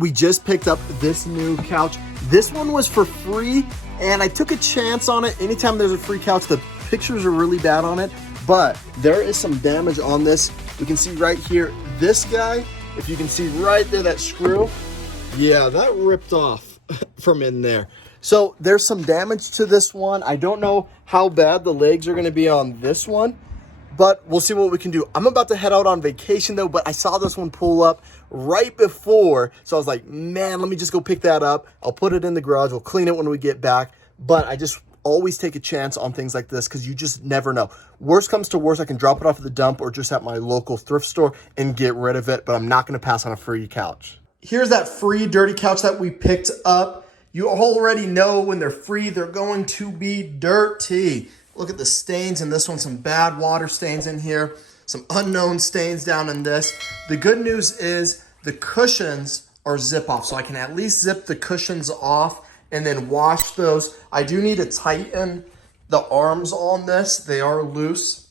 We just picked up this new couch. This one was for free, and I took a chance on it. Anytime there's a free couch, the pictures are really bad on it, but there is some damage on this. We can see right here, this guy, if you can see right there, that screw, yeah, that ripped off from in there. So there's some damage to this one. I don't know how bad the legs are gonna be on this one, but we'll see what we can do. I'm about to head out on vacation though, but I saw this one pull up right before. So I was like, man, let me just go pick that up. I'll put it in the garage. We'll clean it when we get back. But I just always take a chance on things like this because you just never know. Worst comes to worst, I can drop it off at the dump or just at my local thrift store and get rid of it, but I'm not gonna pass on a free couch. Here's that free dirty couch that we picked up. You already know when they're free, they're going to be dirty. Look at the stains in this one, some bad water stains in here, some unknown stains down in this. The good news is the cushions are zip off, so I can at least zip the cushions off and then wash those. I do need to tighten the arms on this. They are loose.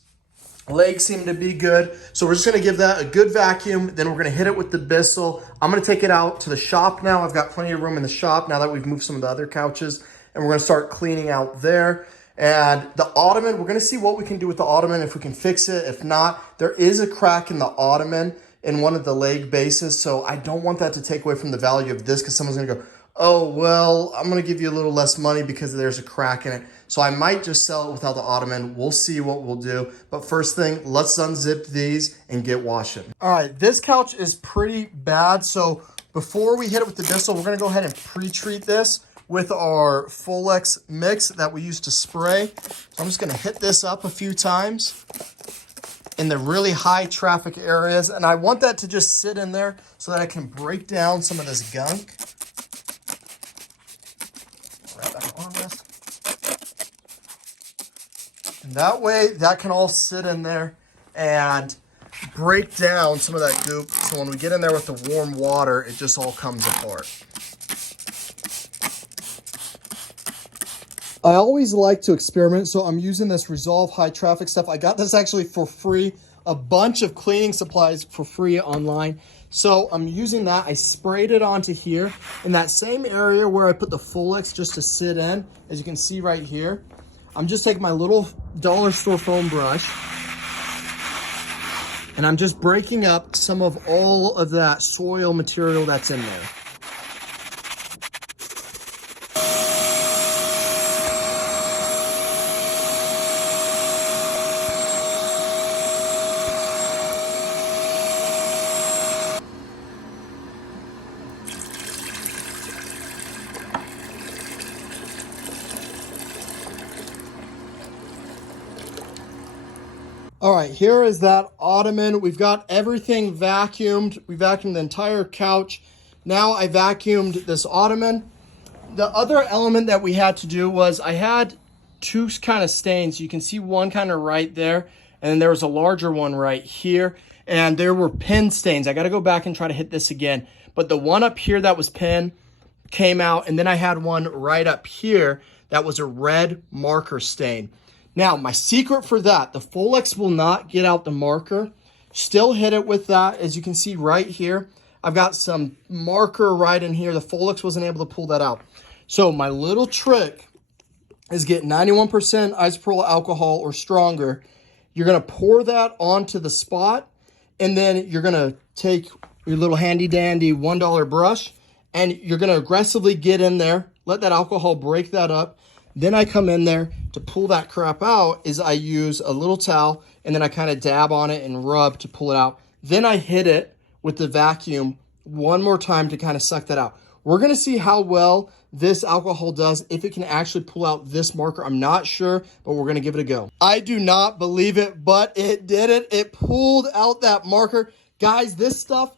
Legs seem to be good. So we're just gonna give that a good vacuum. Then we're gonna hit it with the Bissell. I'm gonna take it out to the shop now. I've got plenty of room in the shop now that we've moved some of the other couches, and we're gonna start cleaning out there. And the ottoman, we're gonna see what we can do with the ottoman, if we can fix it. If not, there is a crack in the ottoman in one of the leg bases. So I don't want that to take away from the value of this because someone's gonna go, oh, well, I'm gonna give you a little less money because there's a crack in it. So I might just sell it without the ottoman. We'll see what we'll do. But first thing, let's unzip these and get washing. All right, this couch is pretty bad. So before we hit it with the Bissell, we're gonna go ahead and pre-treat this with our Folex mix that we used to spray. So I'm just gonna hit this up a few times in the really high traffic areas. And I want that to just sit in there so that I can break down some of this gunk. Right back on this. And that way, that can all sit in there and break down some of that goop. So when we get in there with the warm water, it just all comes apart. I always like to experiment, so I'm using this Resolve high traffic stuff. I got this actually for free, a bunch of cleaning supplies for free online. So I'm using that. I sprayed it onto here in that same area where I put the Folex just to sit in, as you can see right here. I'm just taking my little dollar store foam brush and I'm just breaking up some of all of that soil material that's in there. All right, here is that ottoman. We've got everything vacuumed. We vacuumed the entire couch. Now I vacuumed this ottoman. The other element that we had to do was I had two kind of stains. You can see one kind of right there, and then there was a larger one right here, and there were pin stains. I got to go back and try to hit this again. But the one up here that was pin came out, and then I had one right up here that was a red marker stain. Now, my secret for that, the Folex will not get out the marker. Still hit it with that. As you can see right here, I've got some marker right in here. The Folex wasn't able to pull that out. So my little trick is get 91% isopropyl alcohol or stronger. You're going to pour that onto the spot, and then you're going to take your little handy dandy $1 brush, and you're going to aggressively get in there, let that alcohol break that up. Then I come in there to pull that crap out is I use a little towel and then I kind of dab on it and rub to pull it out. Then I hit it with the vacuum one more time to kind of suck that out. We're going to see how well this alcohol does, if it can actually pull out this marker. I'm not sure, but we're going to give it a go. I do not believe it, but it did it. It pulled out that marker. Guys, this stuff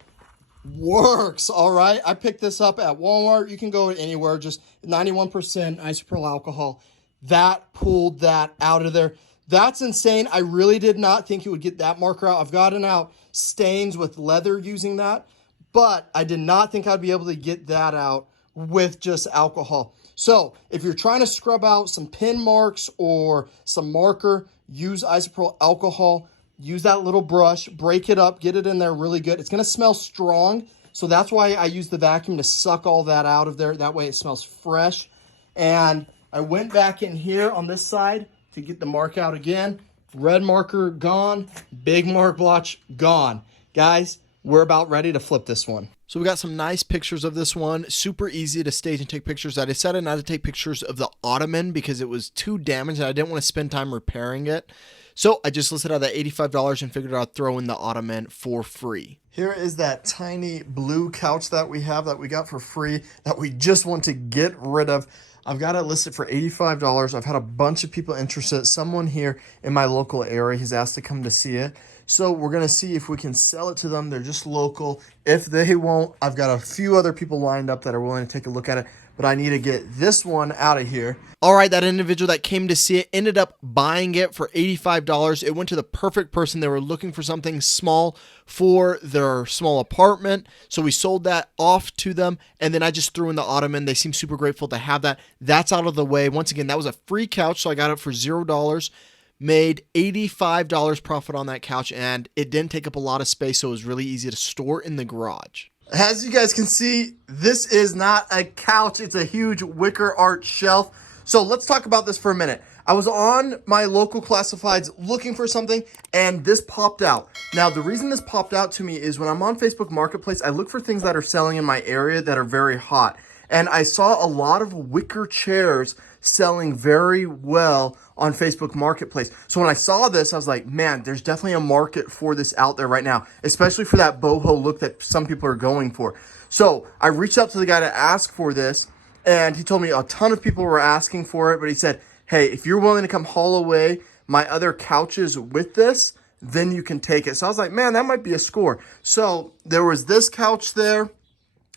works, all right? I picked this up at Walmart. You can go anywhere, just 91% isopropyl alcohol. That pulled that out of there. That's insane. I really did not think it would get that marker out. I've gotten out stains with leather using that, but I did not think I'd be able to get that out with just alcohol. So if you're trying to scrub out some pin marks or some marker, use isopropyl alcohol. Use that little brush, break it up, get it in there really good. It's going to smell strong So that's why I use the vacuum to suck all that out of there. That way it smells fresh. And I went back in here on this side to get the mark out again. Red marker gone, big mark blotch gone. Guys, we're about ready to flip this one. So we got some nice pictures of this one. Super easy to stage and take pictures. I decided not to take pictures of the ottoman because it was too damaged and I didn't want to spend time repairing it. So I just listed out that $85 and figured I'd throw in the ottoman for free. Here is that tiny blue couch that we have that we got for free that we just want to get rid of. I've got it listed for $85. I've had a bunch of people interested. Someone here in my local area has asked to come to see it. So we're going to see if we can sell it to them. They're just local. If they won't, I've got a few other people lined up that are willing to take a look at it. But I need to get this one out of here. All right, that individual that came to see it ended up buying it for $85. It went to the perfect person. They were looking for something small for their small apartment. So we sold that off to them. And then I just threw in the ottoman. They seem super grateful to have that. That's out of the way. Once again, that was a free couch. So I got it for $0. Made $85 profit on that couch. And it didn't take up a lot of space. So it was really easy to store in the garage. As you guys can see, this is not a couch. It's a huge wicker art shelf. So let's talk about this for a minute. I was on my local classifieds looking for something and this popped out. Now, the reason this popped out to me is when I'm on Facebook Marketplace, I look for things that are selling in my area that are very hot. And I saw a lot of wicker chairs selling very well on Facebook Marketplace. So when I saw this, I was like, man, there's definitely a market for this out there right now, especially for that boho look that some people are going for. So I reached out to the guy to ask for this, and he told me a ton of people were asking for it, but he said, hey, if you're willing to come haul away my other couches with this, then you can take it. So I was like, man, that might be a score. So there was this couch there,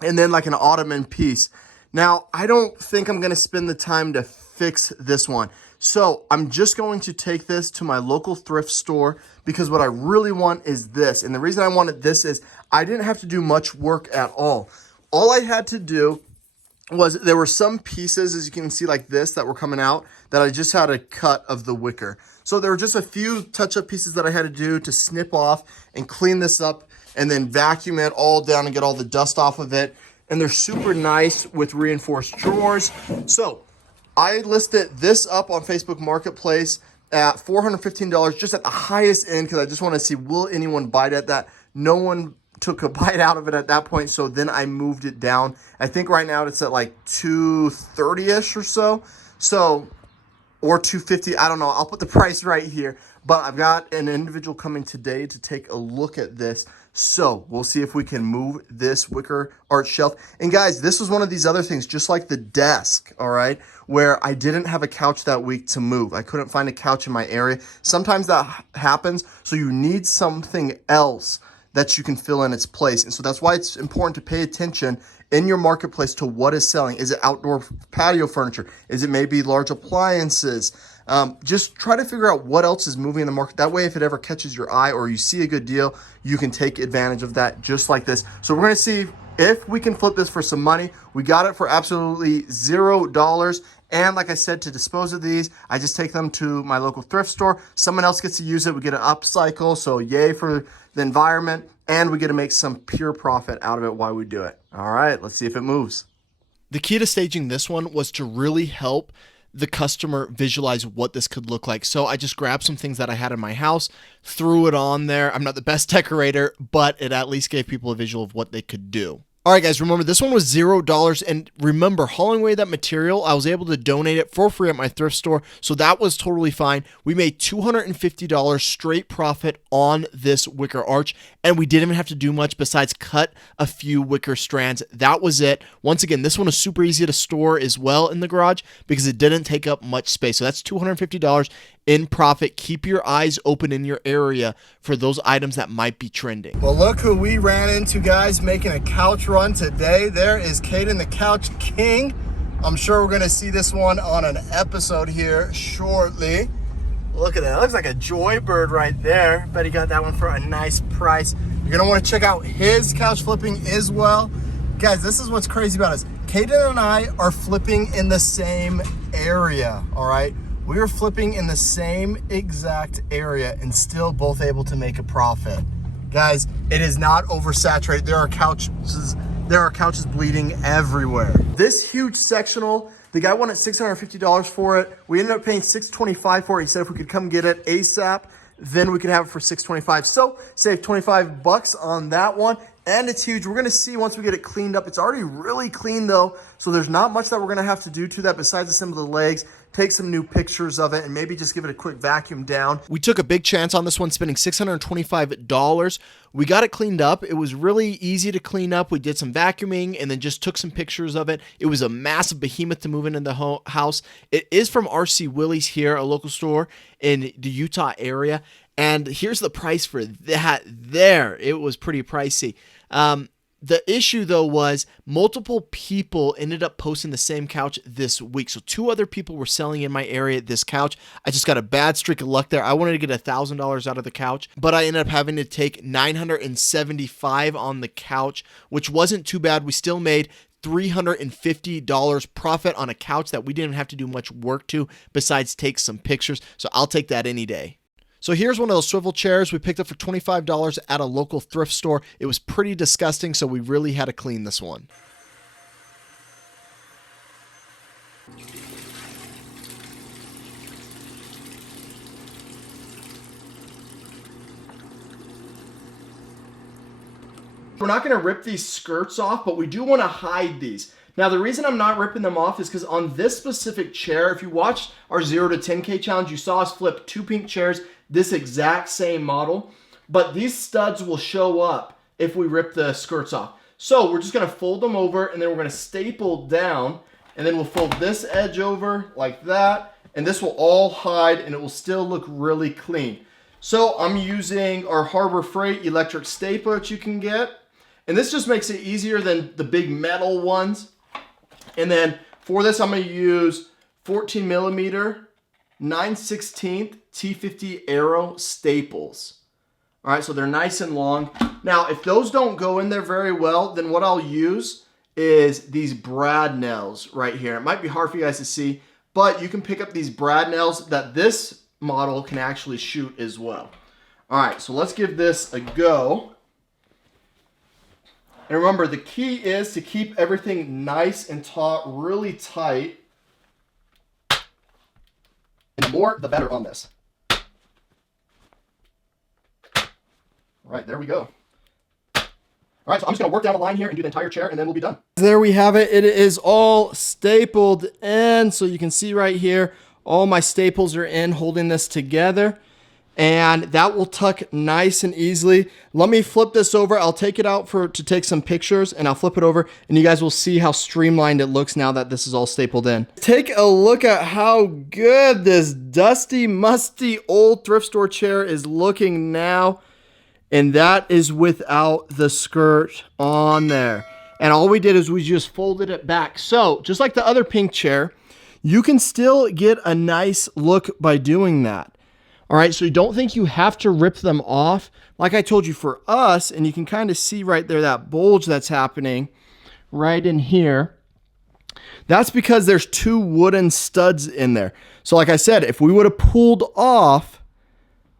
and then like an ottoman piece. Now, I don't think I'm going to spend the time to fix this one. So I'm just going to take this to my local thrift store because what I really want is this. And the reason I wanted this is I didn't have to do much work at all. All I had to do was there were some pieces, as you can see, like this that were coming out that I just had a cut of the wicker. So there were just a few touch-up pieces that I had to do to snip off and clean this up and then vacuum it all down and get all the dust off of it. And they're super nice with reinforced drawers. So I listed this up on Facebook Marketplace at $415, just at the highest end, because I just want to see, will anyone bite at that? No one took a bite out of it at that point, so then I moved it down. I think right now it's at like $230-ish or so. Or $250, I don't know. I'll put the price right here. But I've got an individual coming today to take a look at this. So we'll see if we can move this wicker art shelf. And guys, this was one of these other things, just like the desk, all right, where I didn't have a couch that week to move. I couldn't find a couch in my area. Sometimes that happens, so you need something else that you can fill in its place. And so that's why it's important to pay attention in your marketplace to what is selling. Is it outdoor patio furniture? Is it maybe large appliances? Just try to figure out what else is moving in the market. That way, if it ever catches your eye or you see a good deal, you can take advantage of that just like this. So we're going to see if we can flip this for some money. We got it for absolutely $0. And like I said, to dispose of these, I just take them to my local thrift store. Someone else gets to use it. We get an upcycle. So yay for the environment. And we get to make some pure profit out of it while we do it. All right, let's see if it moves. The key to staging this one was to really help the customer visualize what this could look like. So I just grabbed some things that I had in my house, threw it on there. I'm not the best decorator, but it at least gave people a visual of what they could do. All right, guys, remember this one was $0. And remember, hauling away that material, I was able to donate it for free at my thrift store. So that was totally fine. We made $250 straight profit on this wicker arch. And we didn't even have to do much besides cut a few wicker strands. That was it. Once again, this one is super easy to store as well in the garage because it didn't take up much space. So that's $250 in profit. Keep your eyes open in your area for those items that might be trending. Well, look who we ran into, guys, making a couch run today. There is Caden, the Couch King. I'm sure we're going to see this one on an episode here shortly. Look at that. It looks like a joy bird right there. Bet he got that one for a nice price. You're going to want to check out his couch flipping as well. Guys, this is what's crazy about us. Caden and I are flipping in the same area, all right? We are flipping in the same exact area and still both able to make a profit. Guys, it is not oversaturated. There are couches bleeding everywhere. This huge sectional, the guy wanted $650 for it. We ended up paying $625 for it. He said if we could come get it ASAP, then we could have it for $625. So save 25 bucks on that one. And it's huge. We're gonna see once we get it cleaned up. It's already really clean though, so there's not much that we're gonna have to do to that besides assemble the legs, take some new pictures of it, and maybe just give it a quick vacuum down. We took a big chance on this one, spending $625. We got it cleaned up. It was really easy to clean up. We did some vacuuming and then just took some pictures of it. It was a massive behemoth to move into the house. It is from RC Willie's here, a local store in the Utah area. And here's the price for that there. It was pretty pricey. The issue though was multiple people ended up posting the same couch this week. So 2 other people were selling in my area this couch. I just got a bad streak of luck there. I wanted to get $1,000 out of the couch, but I ended up having to take $975 on the couch, which wasn't too bad. We still made $350 profit on a couch that we didn't have to do much work to besides take some pictures. So I'll take that any day. So here's one of those swivel chairs we picked up for $25 at a local thrift store. It was pretty disgusting, so we really had to clean this one. We're not going to rip these skirts off, but we do want to hide these. Now, the reason I'm not ripping them off is because on this specific chair, if you watched our 0 to 10K challenge, you saw us flip 2 pink chairs, this exact same model, but these studs will show up if we rip the skirts off. So we're just going to fold them over, and then we're going to staple down, and then we'll fold this edge over like that, and this will all hide, and it will still look really clean. So I'm using our Harbor Freight electric stapler that you can get, and this just makes it easier than the big metal ones. And then for this, I'm going to use 14 millimeter 9/16 T50 Aero staples. All right, so they're nice and long. Now, if those don't go in there very well, then what I'll use is these brad nails right here. It might be hard for you guys to see, but you can pick up these brad nails that this model can actually shoot as well. All right, so let's give this a go. And remember, the key is to keep everything nice and taut, really tight. And the more, the better on this. All right, there we go. All right, so I'm just going to work down the line here and do the entire chair, and then we'll be done. There we have it. It is all stapled in. So you can see right here, all my staples are in, holding this together. And that will tuck nice and easily. Let me flip this over. I'll take it out to take some pictures, and I'll flip it over, and you guys will see how streamlined it looks now that this is all stapled in. Take a look at how good this dusty, musty, old thrift store chair is looking now. And that is without the skirt on there. And all we did is we just folded it back. So just like the other pink chair, you can still get a nice look by doing that. All right, so you don't think you have to rip them off. Like I told you, for us, and you can kind of see right there that bulge that's happening right in here. That's because there's 2 wooden studs in there. So like I said, if we would have pulled off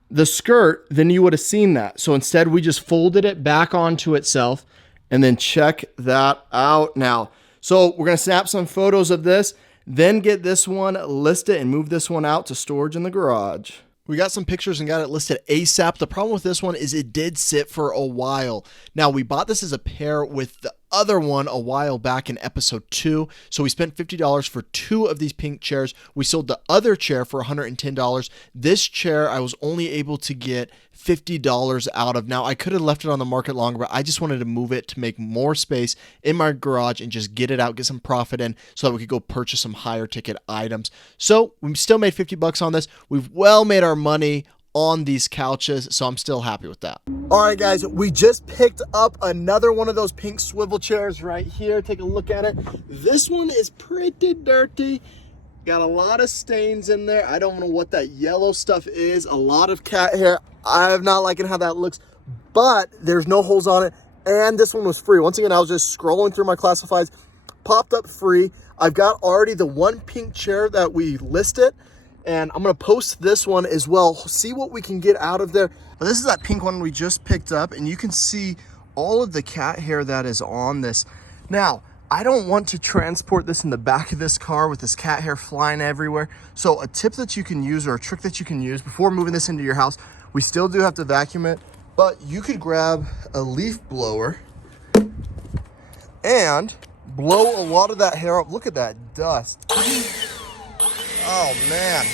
the skirt, then you would have seen that. So instead, we just folded it back onto itself, and then check that out now. So we're going to snap some photos of this, then get this one listed and move this one out to storage in the garage. We got some pictures and got it listed ASAP. The problem with this one is it did sit for a while. Now, we bought this as a pair with the other one a while back in episode 2. So we spent $50 for 2 of these pink chairs. We sold the other chair for $110. This chair I was only able to get $50 out of. Now, I could have left it on the market longer, but I just wanted to move it to make more space in my garage and just get it out, get some profit in so that we could go purchase some higher ticket items. So we still made $50 on this. We've well made our money on these couches, so I'm still happy with that. All right, guys, we just picked up another one of those pink swivel chairs right here. Take a look at it. This one is pretty dirty. Got a lot of stains in there. I don't know what that yellow stuff is. A lot of cat hair. I'm not liking how that looks, but there's no holes on it. And this one was free. Once again, I was just scrolling through my classifieds, popped up free. I've got already the one pink chair that we listed, And I'm gonna post this one as well, see what we can get out of there. But this is that pink one we just picked up, and you can see all of the cat hair that is on this. Now, I don't want to transport this in the back of this car with this cat hair flying everywhere. So a tip that you can use, or a trick that you can use before moving this into your house, we still do have to vacuum it, but you could grab a leaf blower and blow a lot of that hair up. Look at that dust. Oh man.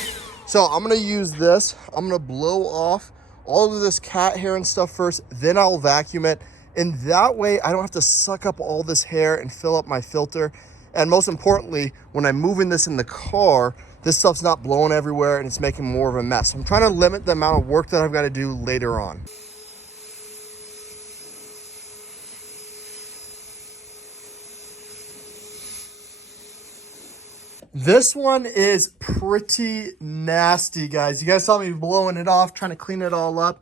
So I'm gonna use this. I'm gonna blow off all of this cat hair and stuff first, then I'll vacuum it. And that way I don't have to suck up all this hair and fill up my filter. And most importantly, when I'm moving this in the car, this stuff's not blowing everywhere and it's making more of a mess. I'm trying to limit the amount of work that I've got to do later on. This one is pretty nasty, guys. You guys saw me blowing it off, trying to clean it all up,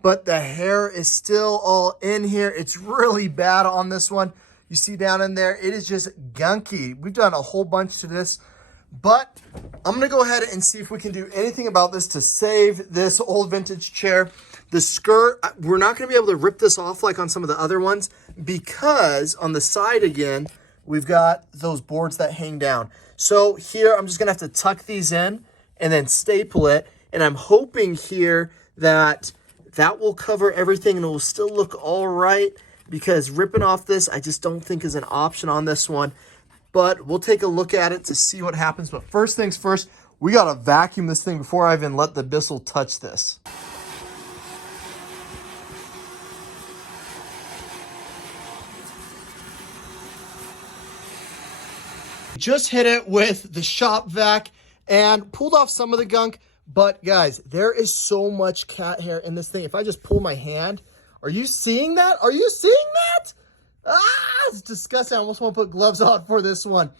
but the hair is still all in here. It's really bad on this one. You see down in there, it is just gunky. We've done a whole bunch to this, but I'm gonna go ahead and see if we can do anything about this to save this old vintage chair. The skirt, we're not gonna be able to rip this off like on some of the other ones, because on the side again, we've got those boards that hang down. So here, I'm just gonna have to tuck these in and then staple it. And I'm hoping here that that will cover everything and it will still look all right, because ripping off this, I just don't think is an option on this one. But we'll take a look at it to see what happens. But first things first, we gotta vacuum this thing before I even let the Bissell touch this. Just hit it with the shop vac and pulled off some of the gunk. But guys, there is so much cat hair in this thing. If I just pull my hand, are you seeing that? Are you seeing that? Ah, it's disgusting. I almost want to put gloves on for this one.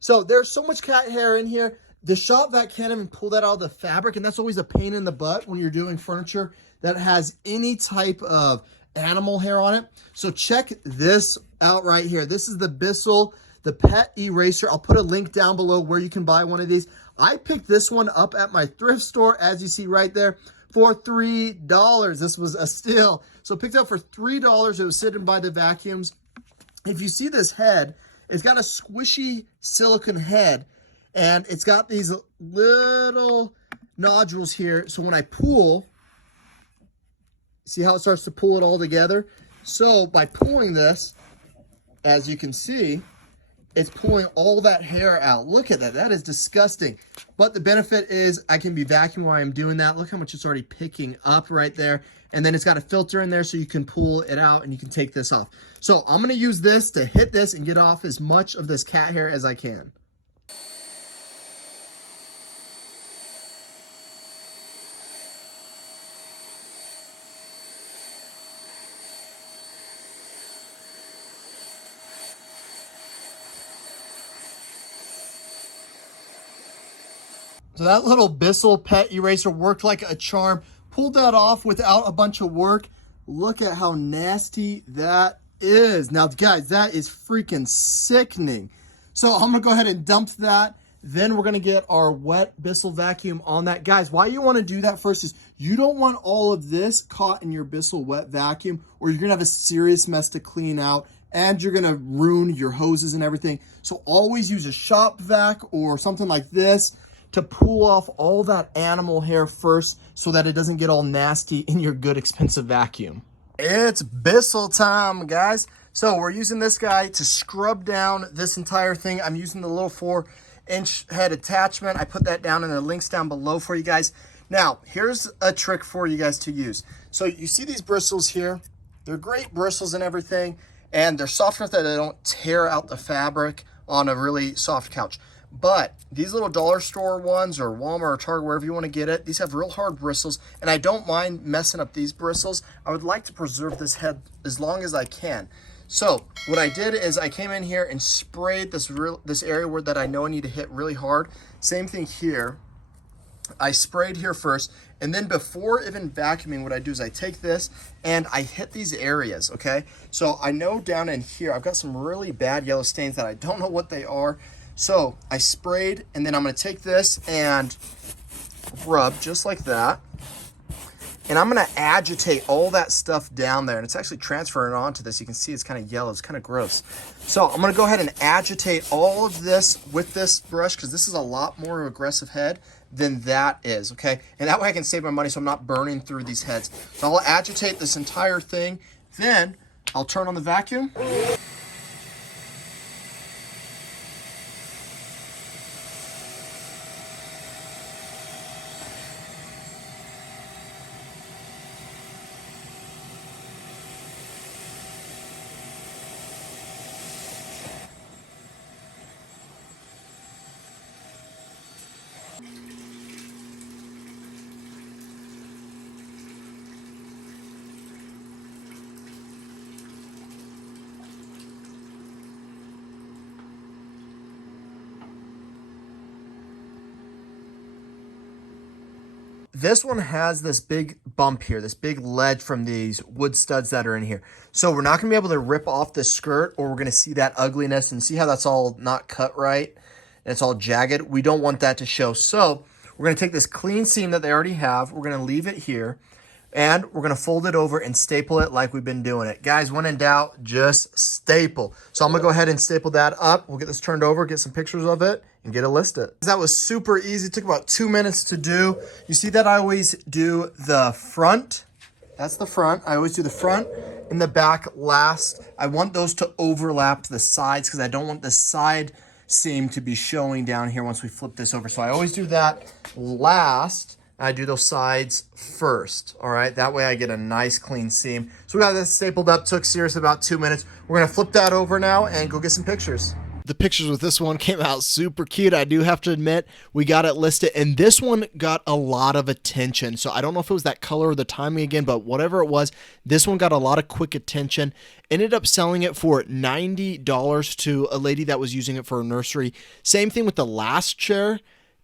So there's so much cat hair in here. The shop vac can't even pull that out of the fabric, and that's always a pain in the butt when you're doing furniture that has any type of animal hair on it. So check this out right here. This is the Bissell, the pet eraser. I'll put a link down below where you can buy one of these. I picked this one up at my thrift store, as you see right there, for $3. This was a steal. So picked up for $3. It was sitting by the vacuums. If you see this head, it's got a squishy silicone head, and it's got these little nodules here. So when I pull, see how it starts to pull it all together? So by pulling this, as you can see, it's pulling all that hair out. Look at that. That is disgusting. But the benefit is I can be vacuuming while I'm doing that. Look how much it's already picking up right there. And then it's got a filter in there so you can pull it out and you can take this off. So I'm going to use this to hit this and get off as much of this cat hair as I can. So that little Bissell pet eraser worked like a charm. Pulled that off without a bunch of work. Look at how nasty that is. Now, guys, that is freaking sickening. So I'm gonna go ahead and dump that. Then we're gonna get our wet Bissell vacuum on that. Guys, why you wanna do that first is you don't want all of this caught in your Bissell wet vacuum, or you're gonna have a serious mess to clean out, and you're gonna ruin your hoses and everything. So always use a shop vac or something like this to pull off all that animal hair first so that it doesn't get all nasty in your good expensive vacuum. It's Bissell time, guys. So we're using this guy to scrub down this entire thing. I'm using the little 4-inch head attachment. I put that down in the links down below for you guys. Now, here's a trick for you guys to use. So you see these bristles here? They're great bristles and everything, and they're soft enough that they don't tear out the fabric on a really soft couch. But these little dollar store ones, or Walmart or Target, wherever you want to get it, these have real hard bristles, and I don't mind messing up these bristles. I would like to preserve this head as long as I can. So what I did is I came in here and sprayed this area where that I know I need to hit really hard. Same thing here. I sprayed here first, and then before even vacuuming, what I do is I take this and I hit these areas, okay? So I know down in here, I've got some really bad yellow stains that I don't know what they are. So I sprayed, and then I'm gonna take this and rub just like that. And I'm gonna agitate all that stuff down there, and it's actually transferring onto this. You can see it's kind of yellow, it's kind of gross. So I'm gonna go ahead and agitate all of this with this brush, because this is a lot more aggressive head than that is, okay? And that way I can save my money so I'm not burning through these heads. So I'll agitate this entire thing, then I'll turn on the vacuum. This one has this big bump here, this big ledge from these wood studs that are in here. So we're not gonna be able to rip off the skirt, or we're gonna see that ugliness and see how that's all not cut right and it's all jagged. We don't want that to show. So we're gonna take this clean seam that they already have, we're gonna leave it here, and we're gonna fold it over and staple it like we've been doing it. Guys, when in doubt, just staple. So I'm gonna go ahead and staple that up. We'll get this turned over, get some pictures of it, and get it listed. That was super easy. It took about 2 minutes to do. You see that I always do the front. That's the front. I always do the front and the back last. I want those to overlap the sides because I don't want the side seam to be showing down here once we flip this over. So I always do that last. I do those sides first, all right? That way I get a nice clean seam. So we got this stapled up, took seriously about 2 minutes. We're gonna flip that over now and go get some pictures. The pictures with this one came out super cute. I do have to admit, we got it listed, and this one got a lot of attention. So I don't know if it was that color or the timing again, but whatever it was, this one got a lot of quick attention. Ended up selling it for $90 to a lady that was using it for a nursery. Same thing with the last chair.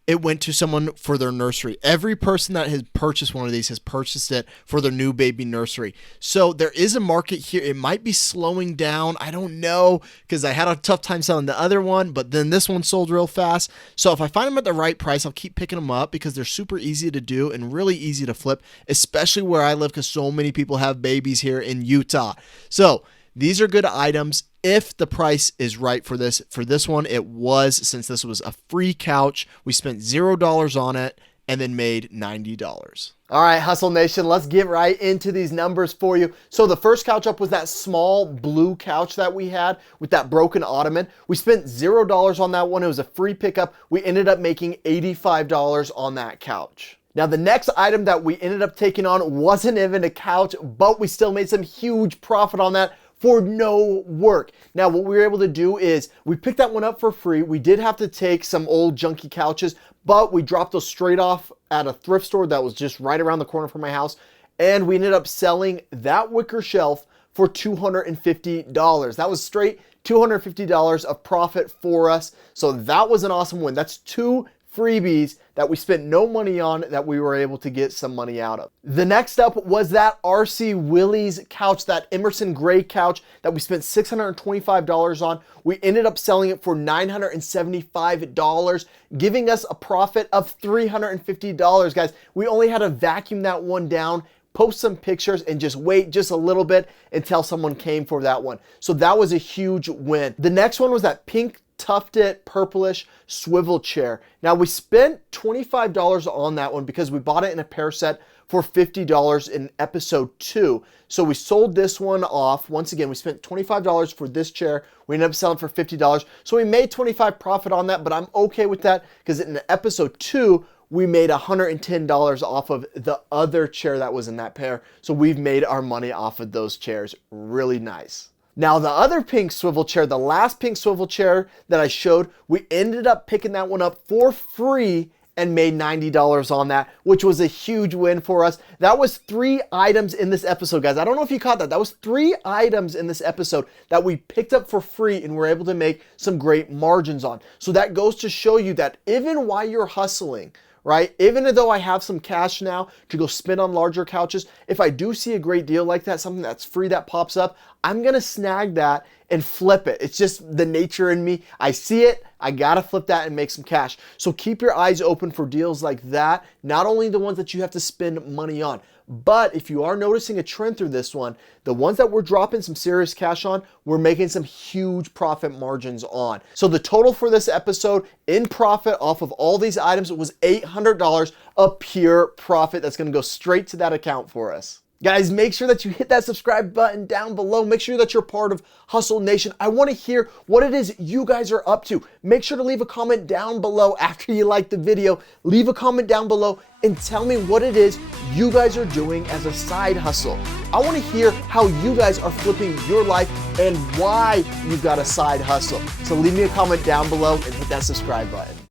It went to someone for their nursery. Every person that has purchased one of these has purchased it for their new baby nursery. So there is a market here. It might be slowing down. I don't know, because I had a tough time selling the other one, but then this one sold real fast. So if I find them at the right price, I'll keep picking them up because they're super easy to do and really easy to flip, especially where I live because so many people have babies here in Utah. So these are good items if the price is right for this. For this one, it was, since this was a free couch, we spent $0 on it and then made $90. All right, Hustle Nation, let's get right into these numbers for you. So the first couch up was that small blue couch that we had with that broken ottoman. We spent $0 on that one. It was a free pickup. We ended up making $85 on that couch. Now the next item that we ended up taking on wasn't even a couch, but we still made some huge profit on that for no work. Now what we were able to do is we picked that one up for free. We did have to take some old junky couches, but we dropped those straight off at a thrift store that was just right around the corner from my house. And we ended up selling that wicker shelf for $250. That was straight $250 of profit for us. So that was an awesome win. That's two freebies that we spent no money on that we were able to get some money out of. The next up was that RC Willie's couch, that Emerson Gray couch that we spent $625 on. We ended up selling it for $975, giving us a profit of $350. Guys, we only had to vacuum that one down, post some pictures, and just wait just a little bit until someone came for that one. So that was a huge win. The next one was that pink tufted purplish swivel chair. Now we spent $25 on that one because we bought it in a pair set for $50 in episode 2. So we sold this one off. Once again, we spent $25 for this chair. We ended up selling for $50. So we made $25 profit on that, but I'm okay with that because in episode 2, we made $110 off of the other chair that was in that pair. So we've made our money off of those chairs. Really nice. Now the other pink swivel chair, the last pink swivel chair that I showed, we ended up picking that one up for free and made $90 on that, which was a huge win for us. That was 3 items in this episode, guys. I don't know if you caught that. That was 3 items in this episode that we picked up for free and were able to make some great margins on. So that goes to show you that even while you're hustling, right? Even though I have some cash now to go spend on larger couches, if I do see a great deal like that, something that's free that pops up, I'm gonna snag that and flip it. It's just the nature in me. I see it, I gotta flip that and make some cash. So keep your eyes open for deals like that, not only the ones that you have to spend money on, but if you are noticing a trend through this one, the ones that we're dropping some serious cash on, we're making some huge profit margins on. So the total for this episode in profit off of all these items was $800 of pure profit that's gonna go straight to that account for us. Guys, make sure that you hit that subscribe button down below. Make sure that you're part of Hustle Nation. I want to hear what it is you guys are up to. Make sure to leave a comment down below after you like the video. Leave a comment down below and tell me what it is you guys are doing as a side hustle. I want to hear how you guys are flipping your life and why you got a side hustle. So leave me a comment down below and hit that subscribe button.